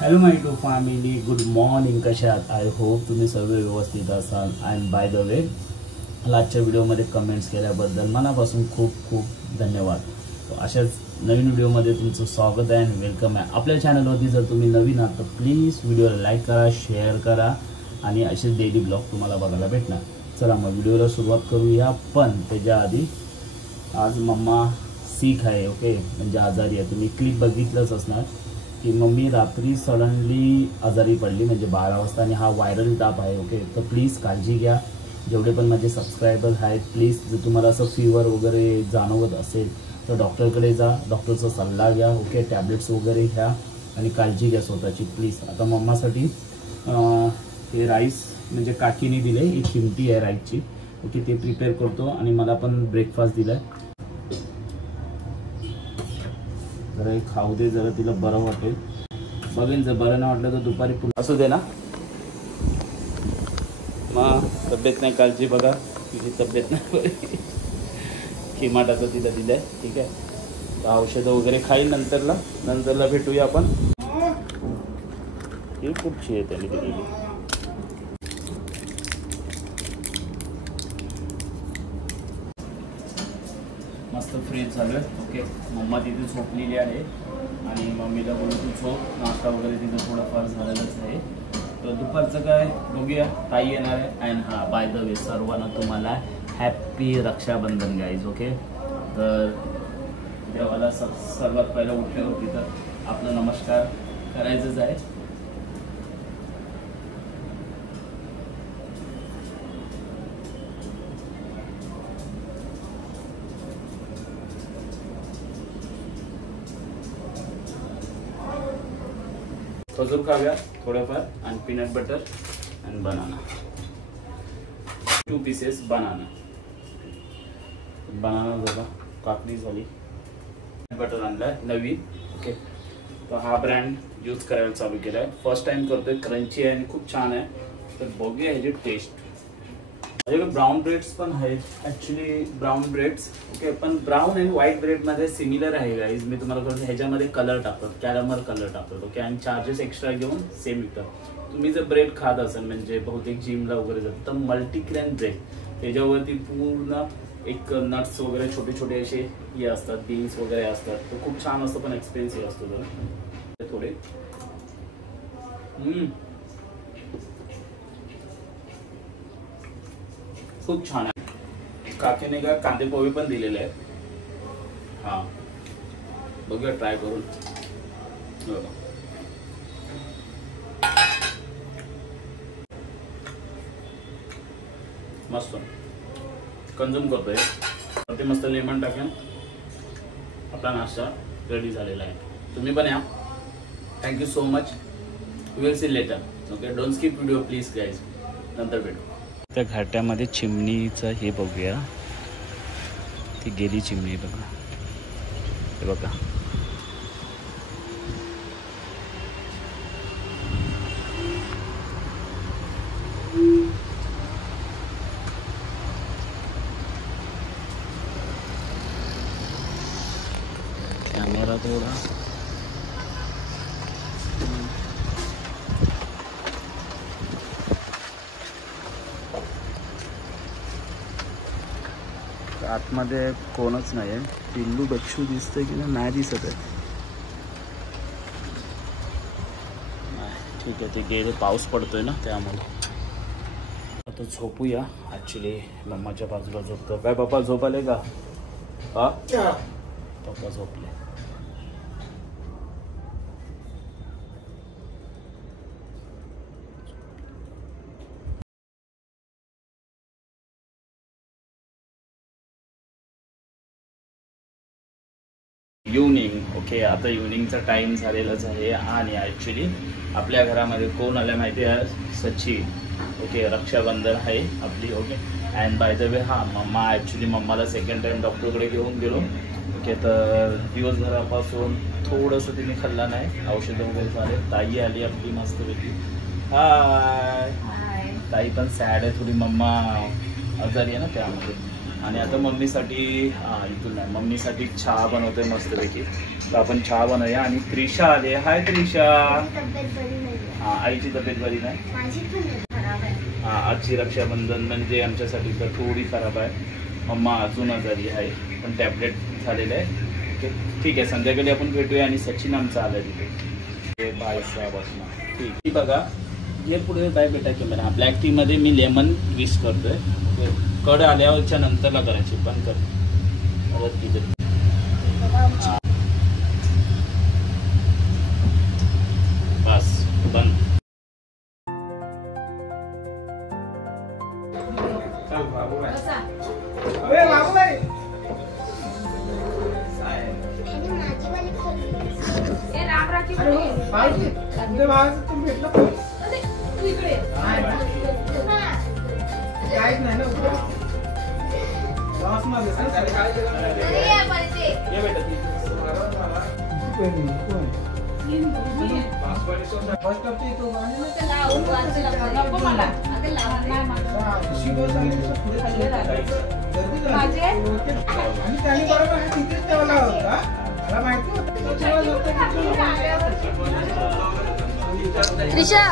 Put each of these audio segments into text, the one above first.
Hello my to family, good morning. कशा आहात? I hope तुम्ही सर्व व्यवस्थित असाल. अँड बाय द वे, आजच्या व्हिडिओमध्ये कमेंट्स केल्याबद्दल मनापासून खूप खूप धन्यवाद. अशाच नवीन व्हिडिओमध्ये तुमचं स्वागत आहे आणि वेलकम आहे. आपल्या चॅनलवरती जर तुम्ही नवीन आहात तर प्लीज व्हिडिओला लाईक करा, शेअर करा आणि असे डेली ब्लॉग तुम्हाला बघायला भेटणार. चला मग व्हिडिओला सुरुवात करूया. पण त्याच्या आधी आज मम्मा सीख आहे, ओके, म्हणजे आजारी आहे. तुम्ही क्लिप बघितलंच असणार की मम्मी रात्री सडनली आजारी पडली, म्हणजे 12 वाजता, आणि हा व्हायरल ताप आहे, ओके. तर प्लीज काळजी घ्या. जेवढे पण माझे सबस्क्रायबर्स आहेत, प्लीज जर तुम्हाला असं फीवर वगैरे जाणवत असेल तर डॉक्टरकडे जा, डॉक्टरचा सल्ला घ्या, ओके. टॅब्लेट्स वगैरे घ्या आणि काळजी घ्या स्वतःची, प्लीज. आता मम्मासाठी हे राईस म्हणजे काकीने दिले, एक चिमटी आहे राईसची, ओके, ते प्रिपेअर करतो आणि मला पण ब्रेकफास्ट दिला आहे. जरा एक खाऊ दे, जरा तिला बरं वाटेल. बघेन, जर बरं नाही वाटलं तर दुपारी पुन्हा असू दे ना. मग तब्येत नाही, काळजी बघा, तिची तब्येत नाही बरी. खिमाटाचं तिला दिलं आहे, ठीक आहे. तर औषधं वगैरे खाईल नंतरला भेटूया आपण. ही कुठची आहे त्याने दिलेली? मस्त फ्रेश झालं, ओके. मम्मा तिथे झोपलेली आहे आणि मम्मीला बोलू तू झोप, नाश्ता वगैरे तिथं थोडाफार झालेलाच आहे. तर दुपारचं काय बघूया, ताई येणार आहे. अँड हा, बाय द वे, सर्वांना तुम्हाला हॅप्पी रक्षाबंधन गाईज, ओके. तर देवाला सर्वात पहिलं उठल्यावरती तर आपलं नमस्कार करायचंच आहे. खजूर खाव्या थोडंफार आणि पीनट बटर आणि बनाना, 2 पीसेस बनाना जरा काकडी झाली. बटर आणलाय नवीन, ओके. तर हा ब्रँड यूज करायला चालू केला आहे, फर्स्ट टाइम करतोय. क्रंची आहे आणि खूप छान आहे. तर बघूया ह्याची टेस्ट. माझ्याकडे ब्राऊन ब्रेड्स पण आहेत, ॲक्च्युली ब्राऊन ब्रेड्स, ओके. पण ब्राऊन अँड व्हाईट ब्रेडमध्ये सिमिलर आहे गाईज. मी तुम्हाला करतो, ह्याच्यामध्ये कलर टाकतात, कॅरमल कलर टाकतात, ओके. आणि चार्जेस एक्स्ट्रा घेऊन सेम विकतात. तुम्ही जर ब्रेड खात असाल, म्हणजे बहुतेक जिमला वगैरे जातात, तर मल्टीग्रेन ब्रेड, त्याच्यावरती पूर्ण एक नट्स वगैरे छोटे छोटे असे हे असतात, बीन्स वगैरे असतात. तर खूप छान असतं, पण एक्सपेन्सिव्ह असतो जरा थोडे. खूप छान आहे. काकीने का कांदे पोहे पण दिलेले आहेत. हां, बघूया ट्राय करून. मस्त कंझ्युम करतोय. ते मस्त लेमन टाकून आपला नाश्ता रेडी झालेला आहे. तुम्ही पण या. Thank you so much. We will see later, okay. Don't skip video please guys. नंतर भेटू. त्या घाट्यामध्ये चिमणीचं हे बघूया. ती गेली चिमणी बघा, हे बघा. कॅमेरा थोडा आतमध्ये कोणच नाही आहे. पिल्लू बच्चू दिसतंय की नाही दिसत आहे. ठीक आहे, ते गेले, पाऊस पडतोय ना त्यामुळे. आता झोपूया. ॲक्च्युली मम्माच्या बाजूला झोपतो. काय पप्पा झोपाले का? हा, पप्पा झोपले. Evening, okay. आता इव्हनिंगचा टाइम झालेलाच आहे आणि ॲक्च्युली आपल्या घरामध्ये कोण आलं माहिती आहे? सच्ची, ओके. रक्षाबंधन आहे आपली, okay. And by the way, हां, मम्माला सेकंड टाइम डॉक्टरकडे घेऊन गेलो, ओके. तर दिवसभरापासून थोडंसं तिने खाल्लं नाही, औषधं वगैरे झाले. ताई आली आपली मस्तपैकी. हाय, ताई पण सॅड आहे थोडी, मम्मा आजारी आहे ना त्यामध्ये. आणि आता मम्मीसाठी इथून नाही, मम्मीसाठी चहा बनवतोय मस्तपैकी. तर आपण चहा बनवूया. आणि त्रिशा आले. हाय त्रिशा. हा, आईची तब्येत बरी नाही. आजची रक्षाबंधन म्हणजे आमच्यासाठी तर थोडी खराब आहे. मम्मा अजून आजारी आहे, पण टॅबलेट झालेलं आहे. ओके ठीक आहे, संध्याकाळी आपण भेटूया. आणि सचिन आमचा आला तिथे बायचा बसणं. ठीक बघा, हे पुढे काय भेटा कॅमेरा. ब्लॅक टी मध्ये मी लेमन ट्विस्ट करतोय. कड आल्यावरच्या नंतरला करायची. बंद कर. बस बंद. चल बाबू बाय. अरे बाबू बाय. ए राम राखी बाजी. तुझे बाळाचं तुम्ही भेटलं का? अरे तू इकडे. काहीच नाही ना. लॉस मध्ये काय अरे या पाहिजे. ये बेटा ती. कोण फर्स्ट ऑफ ती तो गाणी ना ते लाव. वाचला नको मला. अगं लाव नाही मला. शिकवत आहे पुढे खाली राहायचं. माझे आणि त्याने बरोबर हा तिथेच ठेवला होता. मला माहिती होतं तो जेव्हा होता. त्रिशा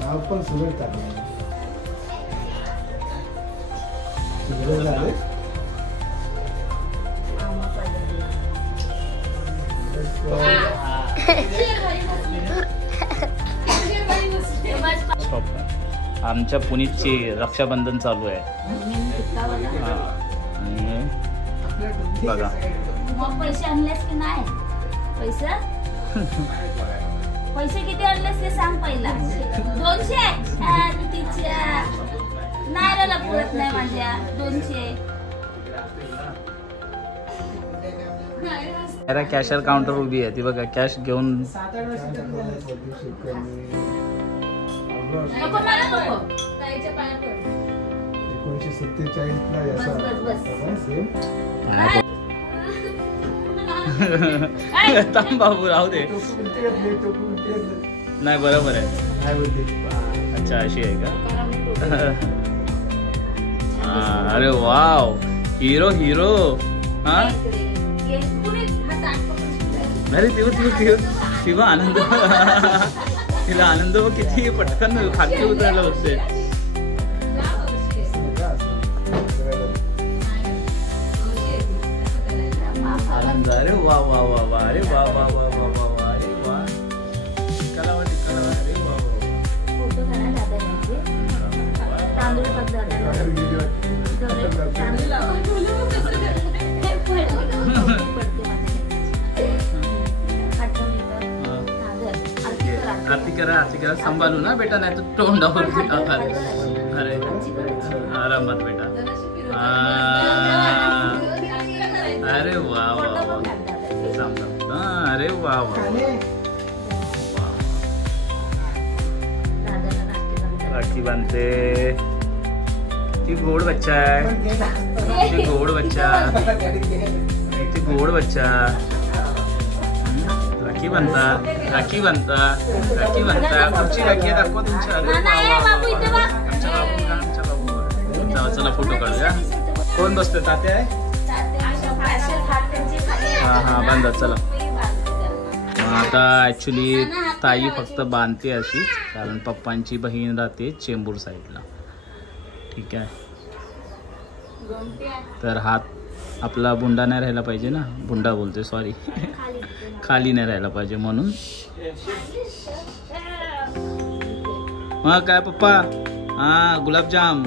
नाव पण सुरेश टाकलं. आमच्या पुनीतची रक्षाबंधन चालू आहे. बघा मग पैसे आणलेस की नाही? पैसे किती आणलेस ते सांग पहिला. 200 तिच्या नाही रे पुरत नाही माझ्या 200. कॅशर काउंटर उभी आहे ती बघा. कॅश घेऊन नको मला नको. ताईच्या पाया पड. 1947 ला याचा सेम. थांब बाबू राहू दे. नाही बरोबर आहे. अच्छा अशी आहे का? अरे वाव, हिरो हिरो. हा अरे तिला आनंद. तिला आनंद किती पटकन खाली उतरायला बसते. आनंद. अरे वा वा वा वा. अरे वा वा वा वा वा वा. अरे वा कलावती कला. अरे वा वा. फोटो काढा दादा. तांदूळ पक दादा. आरती करा सांभाळू ना बेटा, नाही तर तोंडावर. अरे आरामात बेटा. अरे वा वा वा. अरे वा वा. राखी बांधते. ती गोड बच्चा आहे. ती गोड बच्चा. ती गोड बच्चा. राखी बांधता. राखी बांधता. राखी बांधता. पुढची राखी दाखवा तुमच्या. अरे चला फोटो काढूया. कोण बसतोय? तात्या आहे. हा हा बांधा चला. आता ऍक्च्युली ताई फक्त बांधते अशी, कारण पप्पांची बहीण राहते चेंबूर साईडला. ठीक आहे. तर हात आपला बुंडा नाही राहायला पाहिजे ना. बुंडा बोलते सॉरी. खाली नाही राहायला पाहिजे म्हणून. मग काय पप्पा? हा गुलाबजाम.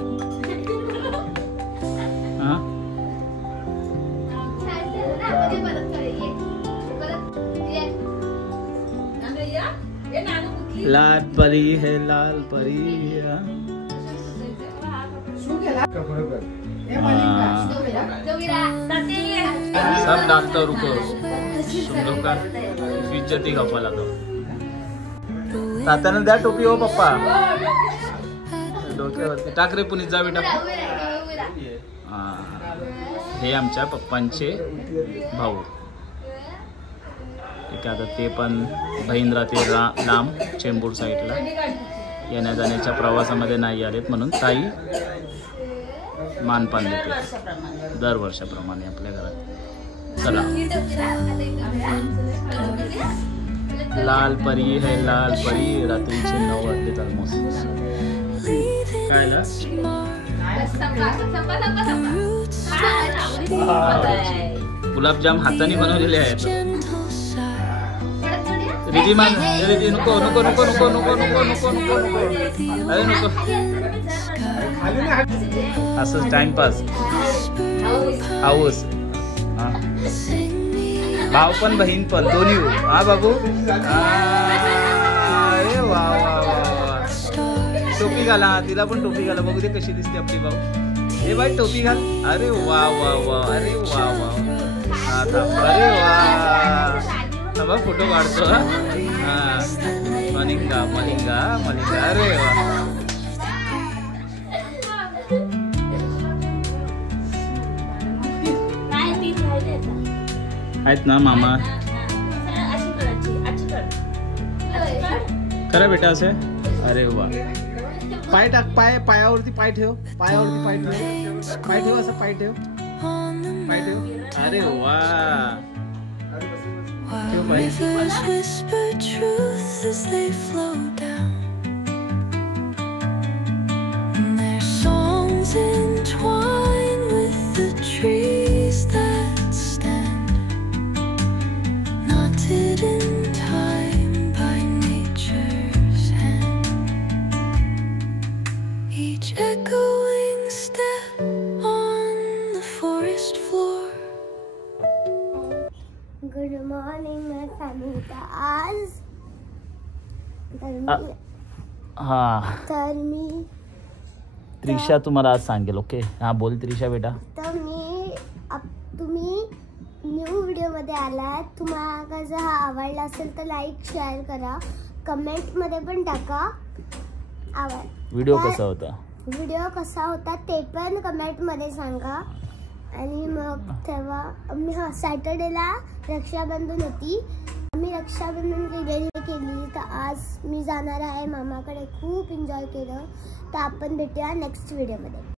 हा लाल परी है लाल परी. सब डालता रुको. लोकां इज्जती गप्पाला तो तात्यानं द्या टोपी हो पप्पा डोक्यावरती टाक रे पुनीत जा बेटा हे आमच्या पप्पांचे भाऊ ठीक आहे आता ते पण बहीण राहते लांब चेंबूर साईडला येण्या जाण्याच्या प्रवासामध्ये नाही आलेत म्हणून ताई मानपान देते दरवर्षाप्रमाणे आपल्या घरात चला लाल परी है लाल परी रात्रीचे 9 वाजलेत ऑलमोस्ट काय गुलाबजाम हाताने बनवलेले आहेत रिधी नको नको नको नको नको नको नको नको नको अरे नको असं टाइमपास हाऊस भाव पण बहीण पण दोन्ही हा बाबू अरे वा वा वा टोपी घाला तिला पण टोपी घाला बघू दे कशी दिसते आपली भाऊ हे बाई टोपी घाल अरे वा वा वा अरे वा वा आता अरे वा फोटो काढतो हा मलिंगा मलिंगा मलिंगा अरे वा आहेत ना मामा खरं बेटा असे अरे वा पाय टाक पायावरती पाय ठेव पायावरती पाय ठेव असं पाय ठेव अरे वा ठेव पाय गुड मॉर्निंग माय फॅमिली आज तर मी त्रिशा तुम्हाला आज सांगेल ओके हा बोल त्रिशा बेटा तर तुम्ही न्यू व्हिडिओमध्ये आलात तुम्हाला जर हा आवडला असेल तर लाईक शेअर करा कमेंटमध्ये पण टाका व्हिडिओ कसा होता ते पण कमेंटमध्ये सांगा आणि मग तेव्हा मी सॅटर्डेला रक्षाबंधन होती आम्ही रक्षाबंधन केली तर आज मी जाणार आहे मामाकडे खूप एन्जॉय केलं तर आपण भेटूया नेक्स्ट व्हिडिओमध्ये